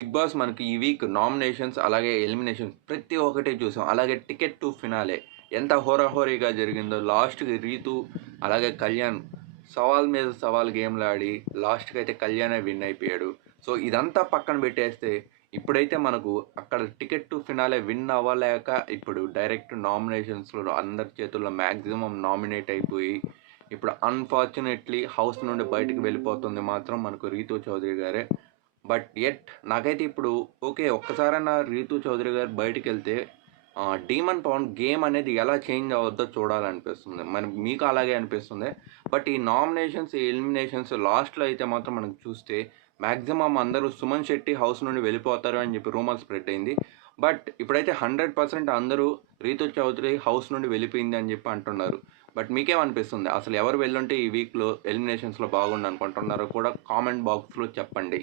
Big boss మనకి ఈ week nominations అలాగే ఎలిమినేషన్స్ ప్రతి ఒక్కటి చూసాం. అలాగే టికెట్ టు ఫినాలే ఎంత హోరాహోరీగా జరిగిందో. లాస్ట్‌కి రీతు అలాగే కళ్యాణ్ సవాల్ మీద సవాల్ గేమ్‌లు ఆడి లాస్ట్‌కి అయితే కళ్యాణే విన్ అయిపోయాడు. సో, ఇదంతా పక్కన పెట్టేస్తే ఇప్పుడైతే మనకు అక్కడ టికెట్ టు ఫినాలే విన్ అవ్వలేక ఇప్పుడు డైరెక్ట్ నామినేషన్స్‌లో అందరి చేతుల్లో మాక్సిమం నామినేట్ అయిపోయి ఇప్పుడు అన్‌ఫార్చునేట్‌లీ హౌస్ నుండి బయటికి వెళ్ళిపోతుంది మాత్రం మనకు రీతూ చౌదరి గారే. బట్ నాకైతే ఇప్పుడు ఓకే. ఒక్కసారన్నా 'రీతూ చౌదరి' గారు బయటికెళ్తే 'డీమన్ పవన్' గేమ్ అనేది ఎలా చేంజ్ అవుద్దో చూడాలనిపిస్తుంది. మరి మీకు అలాగే అనిపిస్తుందా? బట్ ఈ నామినేషన్స్, ఈ ఎలిమినేషన్స్ లాస్ట్‌లో అయితే మాత్రం మనం చూస్తే మాక్సిమం అందరూ 'సుమన్ శెట్టి' హౌస్ నుండి వెళ్ళిపోతారు అని చెప్పి రూమర్ స్ప్రెడ్ అయింది. బట్ ఇప్పుడైతే 100% అందరూ 'రీతూ చౌదరి' హౌస్ నుండి వెళ్ళిపోయింది అని చెప్పి అంటున్నారు. బట్ మీకేమనిపిస్తుంది? అసలు ఎవరు వెళ్ళుంటే ఈ వీక్‌లో ఎలిమినేషన్స్‌లో బాగుండు అనుకుంటున్నారో కూడా కామెంట్ బాక్స్‌లో చెప్పండి.